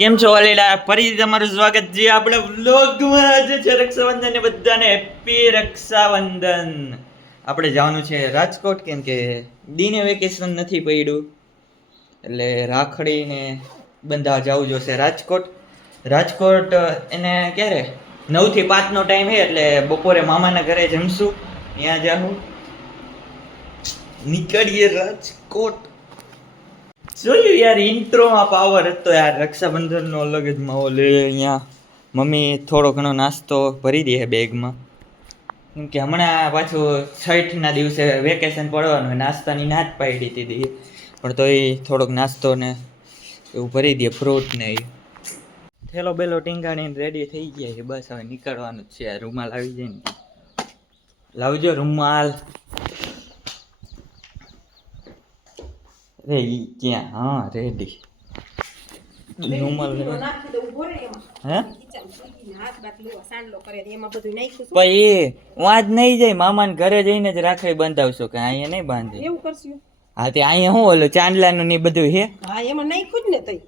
કેમ છો વાલીડા? ફરીથી તમારું સ્વાગત છે આપણે વ્લોગમાં. આજે છે રક્ષાબંધન ને બધાને હેપી રક્ષાબંધન. આપણે જવાનું છે રાજકોટ, કેમ કે દીને વેકેશન નથી પડ્યું એટલે રાખડીને બંધાવા જવું જોશે રાજકોટ. એને ક્યારે 9 થી 5 નો ટાઈમ છે, એટલે બપોરે મામાના ઘરે જમશું, ત્યાં જાઉં. નીકળીએ રાજકોટ. જોયું યાર, ઇન્ટ્રોમાં પાવર હતો યાર. રક્ષાબંધનનો અલગ જ માહોલ. અહીંયા મમ્મી થોડો ઘણો નાસ્તો ભરી દે બેગમાં, કેમ કે હમણાં પાછું છઠના દિવસે વેકેશન પડવાનું, નાસ્તાની ના જ પાડી દીધી, પણ તો એ થોડોક નાસ્તો ને એવું ભરી દે, ફ્રૂટ ને એ. થેલો બેલો ટીંગાણીને રેડી થઈ ગયા છે, બસ હવે નીકળવાનું જ છે. રૂમાલ આવી જાય ને, લાવજો રૂમાલ. રે ઈ ક્યાં? હા રેડી. રૂમાલ હે ભાઈ, વાંચ નહીં જાય. મામાને ઘરે જઈને જ રાખડી બંધાવશો કે અહીંયા નહીં બાંધે? એવું કરશું. હા તે અહીંયા શું ઓલું ચાંદલાનું ને બધું હે? હા એમાં નાખ્યું જ ને તઈ.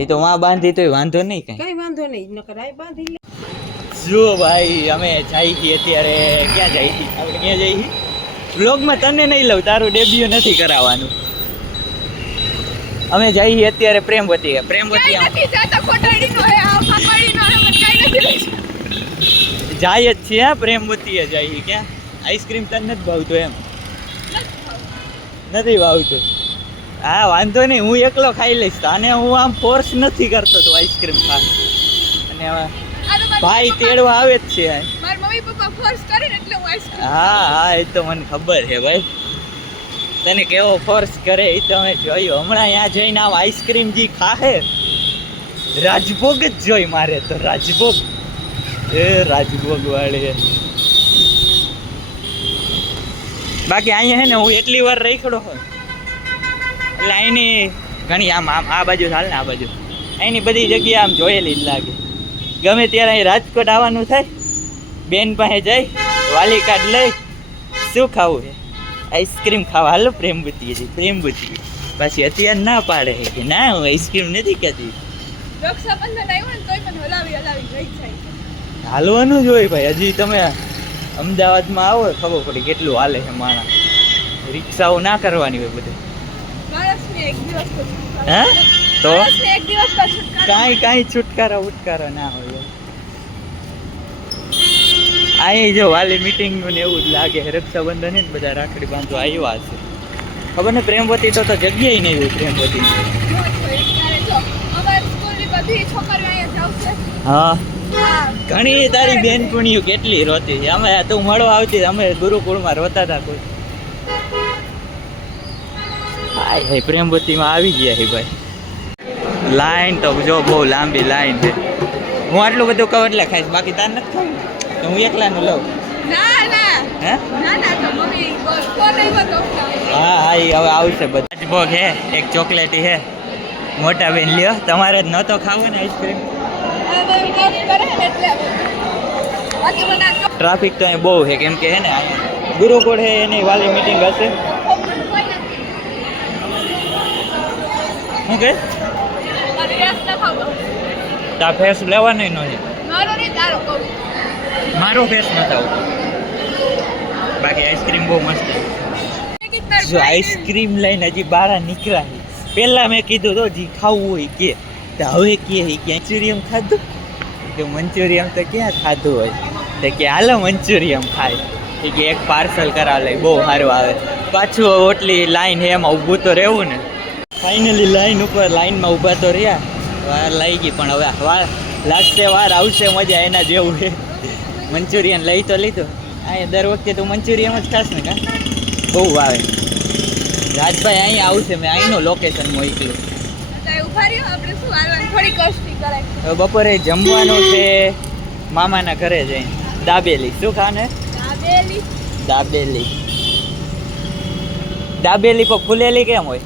એ તો વાં બાંધી તોય વાંધો નહીં, કઈ વાંધો નહીં. નકર આ બાંધી લે. જો ભાઈ, અમે જઈ છીએ અત્યારે. ક્યાં જઈ છીએ આપણે? ક્યાં જઈ છીએ? વ્લોગમાં તને નહીં લઉં, તારું ડેબ્યુ નથી કરાવવાનું. અમે જઈએ અત્યારે પ્રેમવતી. જાય જ છીએ પ્રેમવતી જઈએ. ક્યાં આઈસ્ક્રીમ તને નથી ભાવતું? એમ નથી ભાવતું? હા વાંધો નહીં, હું એકલો ખાઈ લઈશ. અને હું આમ ફોર્સ નથી કરતો તો આઈસ્ક્રીમ ખા. અને ભાઈ તેડવા આવે જ છે. હા હા, એ તો મને ખબર છે ભાઈ. તને કેવો ફોર્સ કરે એ તમે જોયું. હમણાં અહીંયા જઈને આમ આઈસ્ક્રીમ જે ખાહે, રાજભોગ જ જોઈ મારે તો. રાજભોગ, એ રાજભોગ વાળી. બાકી અહીંયા હે ને, હું એટલી વાર રખડો હોય એટલે અહીંની ઘણી આમ આ બાજુ હાલ ને આ બાજુ અહીંની બધી જગ્યા આમ જોયેલી જ લાગે. ગમે ત્યારે અહીં રાજકોટ આવવાનું થાય, બેન પાસે જઈ વાલી કાર્ડ લઈ, શું ખાવું છે? આઈસ્ક્રીમ ખાવા હાલો પ્રેમવતી હતી. પ્રેમવતી પાછી અત્યારે ના પાડે છે કે ના હું આઈસ્ક્રીમ નથી ખાતી. રક્ષાબંધન આવ્યો ને તોય મને હલાવી રહી જાય. હાલવાનું જ હોય ભાઈ. હજી તમે અમદાવાદમાં આવો ખબર પડી કેટલું હાલે છે માણસ. રિક્ષાઓ ના કરવાની હોય બધું. હે તો કાંઈ છુટકારા ઉટકારા ના હોય. અહીં જો વાલી મિટિંગનું ને એવું જ લાગે. રક્ષાબંધન ને બધા રાખડી બાંધવા આવ્યા હશે. ખબર ને પ્રેમવતી તો જગ્યાએ નહીં હોય પ્રેમવતી. હા ઘણી તારી બેનપણીઓ કેટલી રોતી છે. અમે તું મળવા આવતી, અમે ગુરુકુળમાં રોતા હતા કોઈ. હાય પ્રેમવતીમાં આવી ગયા છે ભાઈ. લાઈન તો જો બહુ લાંબી લાઈન છે. હું આટલું બધું કહું એટલે ખાઈશ, બાકી તાર નથી ખાવું તો હું એકલાનું લઉં. હે હા હા, એ હવે આવશે બધા. રાજભોગ હે, એક ચોકલેટી હે. મોટા બેન લ્યો, તમારે જ નહોતો ખાવો ને આઈસ્ક્રીમ? ટ્રાફિક તો અહીં બહુ છે, કેમ કે હે ને ગુરુકુળ હે, એની વાલી મિટિંગ હશે. શું કે તા ફેસ લેવાનો નથી? મારો ફેસ નથી આવતો. બાકી આઈસ્ક્રીમ બહુ મસ્ત. જો આઈસ્ક્રીમ લઈને હજી બહાર નીકળ્યા. પહેલાં મેં કીધું તો જી ખાવું હોય કે, હવે કે મંચુરિયમ ખાધું? કે મંચુરિયમ તો ક્યાં ખાધું હોય? તો કે હાલો મંચુરિયમ ખાય. કે એક પાર્સલ કરાવ લે, બહુ સારું આવે. પાછું ઓટલી લાઈન હે, એમાં ઊભું તો રહેવું ને. ફાઇનલી લાઈનમાં ઊભા તો રહ્યા. વાર લાગી પણ હવે વાર લાગશે, વાર આવશે, મજા એના જેવું છે. મંચુરિયન લઈ તો લીધું. અહીંયા દર વખતે તું મંચુરિયમ જ ખાસ ને? કા બહુ આવે. રાજભાઈ અહીંયા આવશે, મેં અહીંનું લોકેશન મોકલ્યું. બપોરે જમવાનું છે મામાના ઘરે જઈને. દાબેલી. શું ખાને? દાબેલી. દાબેલી પર ફૂલેલી કેમ હોય?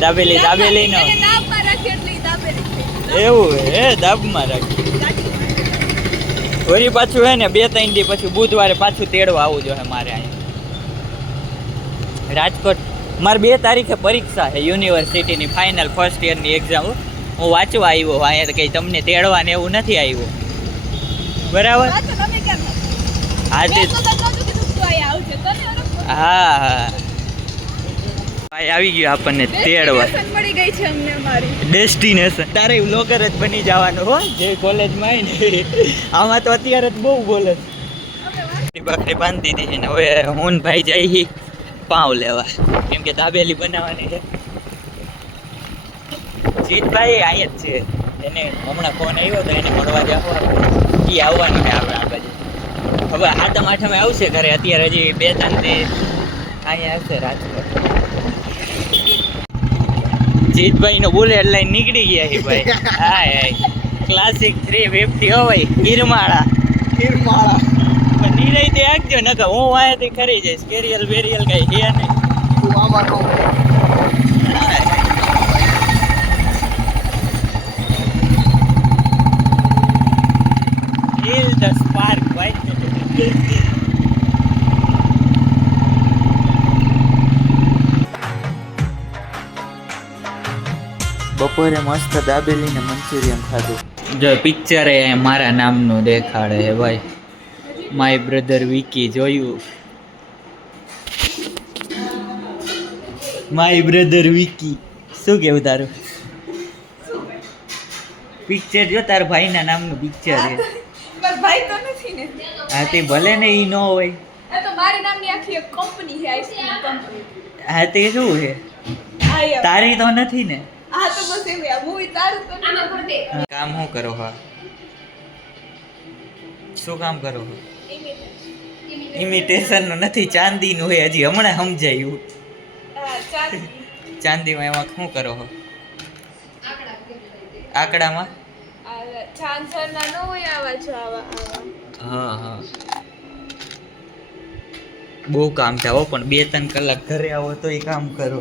દાબેલી નો એવું હે, દાબમાં રાખી. વળી પાછું હે ને 2-3 દી પછી બુધવારે પાછું તેડવા આવવું જોઈએ મારે અહીંયા રાજકોટ. મારે 2 તારીખે પરીક્ષા છે યુનિવર્સિટીની ફાઇનલ ફર્સ્ટ યરની એક્ઝામ. હું વાંચવા આવ્યો અહીંયા, કંઈ તમને તેડવા ને એવું નથી આવ્યો, બરાબર? આજે હા હા ભાઈ આવી ગયો આપણને તેડવા. ડેસ્ટિનેશન તારે વ્લોગર જ બની જવાનું હો, જે કોલેજમાં આવી ને. આમાં તો અત્યારે જ બહુ બોલે. બાકરી બાંધી દીધી ને હવે હું ભાઈ જઈ પાઉં લેવા, કેમ કે દાબેલી બનાવવાની છે. જીતભાઈ અહીંયા જ છે, એને હમણાં ફોન આવ્યો તો એને મળવા જાવ, એ આવવાનું છે આપણે આ બાજુ. હવે 7મ 8મે આવશે ઘરે, અત્યારે હજી 2-3 દી અહીંયા હશે રાજકોટ. જીતભાઈ નો બુલેટ લઈને નીકળી ગયા છે ભાઈ. હા ક્લાસિક 350 હો ભાઈ, ગિરમાળા પણ નીરઈ તે આગજો નકર હું વાયાથી ખરી જઈશ. કેરિયલ બેરિયલ કઈ છે નહીં. Kill the spark ભાઈ. બપોરે મસ્ત દાબેલી ને મંચુરિયન ખાધું. જો પિક્ચર એ મારા નામનું દેખાડે હે ભાઈ, માય બ્રધર વિકી. જોયું? My brother Vicky. શું કેવું તારું? પિક્ચર જો, તારા ભાઈના નામનું પિક્ચર છે. ભાઈ તો નથી ને. હા તે ભલે ને ઈ ન હોય. આ તો મારી નામની આખી એક કંપની છે, આઈસ્ક્રીમ કંપની. હા તે શું છે? તારી તો નથી ને. આ તો બસ એમ આ મૂવી તારું તો આના પર દે. કામ શું કરો? હા શું કામ કરો? ઇમિટેશન નું નથી, ચાંદી નું હોય. હજી હમણાં સમજાયું. ચાંદીમાં એમાં શું કરો? આંકડામાં ચાંસરના નો હોય આવા જો આવા. હા હા બહુ કામ છે હો, પણ 2-3 કલાક ઘરે આવો તો એ કામ કરો.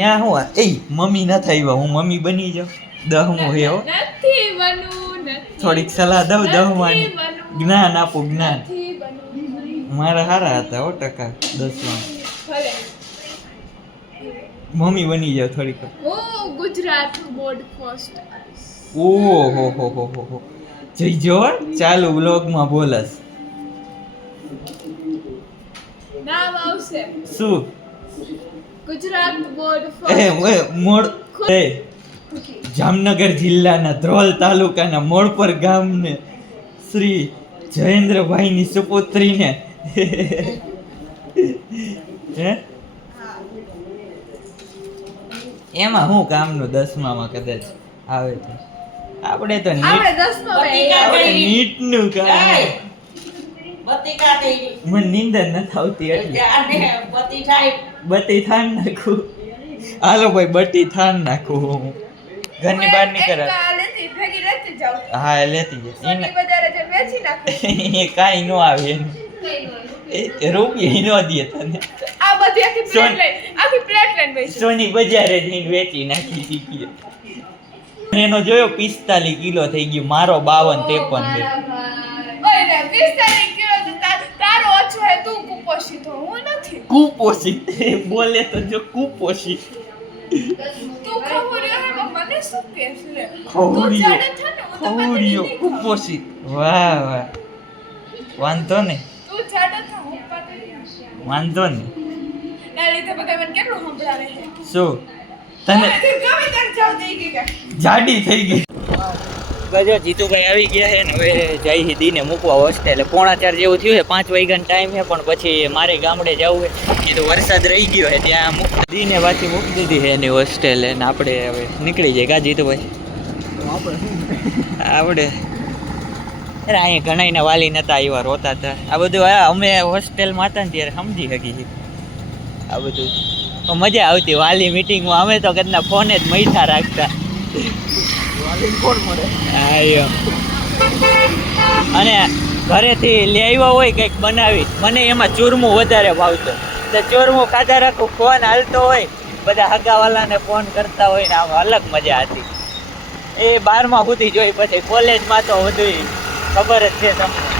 યા હું એ મમ્મી ન થઈ, હું મમ્મી બની જાઉં. 10મું હે હો. નથી બનવું, નથી. થોડીક સલાહ દઉં 10માની. જ્ઞાન આપું, જ્ઞાન. મારા સારા હતા હો ટકા 10માં. ભલે મમ્મી બની જાવ થોડીક. હું ગુજરાત બોર્ડ ફર્સ્ટ. ઓહો હો હો હો જઈ જો ચાલુ બ્લોગમાં બોલસ. નામ આવશે શું? ગુજરાત બોર્ડ એ ફર્સ્ટ. મોડ એ જામનગર જિલ્લાના ધ્રોલ તાલુકાના મોડપર ગામને શ્રી જયેન્દ્રભાઈની સુપુત્રીને હે એમાં હું કામનું 10મામાં કદાચ આવે તો આપણે તો નીટનું કામ. મને નીંદર નથી આવતી એટલે બત્તી થાન નાખું. હાલો ભાઈ બત્તી થાન નાખું. હું ઘરની બહાર નીકળે. હા લેતી જશે. એ કાંઈ ન આવે એનું. રૂપિયા ન દે તને. સોની બજારે જઈને વેચી નાખી શીખીએ. એનો જોયો 45 કિલો થઈ ગયો, મારો 52-53 છે. કુપોષિત બોલે તો જો કુપોષિત. ખવડિયો કુપોષિત. વાહ વાહ વાંધો ને વાંધો ને. શું તને જાડી થઈ ગઈ? બજો જીતુભાઈ આવી ગયા છે ને હવે જઈ દીને મૂકવા હોસ્ટેલે. 3:45 જેવું થયું છે, 5 વાગ્યાનો ટાઈમ છે, પણ પછી મારે ગામડે જવું છે. એ તો વરસાદ રહી ગયો છે, ત્યાં દીને પાછી મૂકી દીધી છે એની હોસ્ટેલે. ને આપણે હવે નીકળી જાય. કા જીતુભાઈ? આપણે અરે અહીંયા ઘણાયના વાલી નતા આવ્યા, રોતા હતા. આ બધું અમે હોસ્ટેલમાં હતા ને ત્યારે સમજી શકી છીએ આ બધું. મજા આવતી વાલી મિટિંગમાં. અમે તો કદના ફોન જ મૈથા રાખતા. અને ઘરેથી લઈ આવ્યા હોય કંઈક બનાવી, મને એમાં ચૂરમું વધારે ભાવતો. તો ચૂરમું ખાધા રાખું, ફોન હાલતો હોય, બધા હગાવાલાને ફોન કરતા હોય ને, આમ અલગ મજા હતી. એ 12મા સુધી જોઈ. પછી કોલેજમાં તો બધું ખબર જ છે તમને.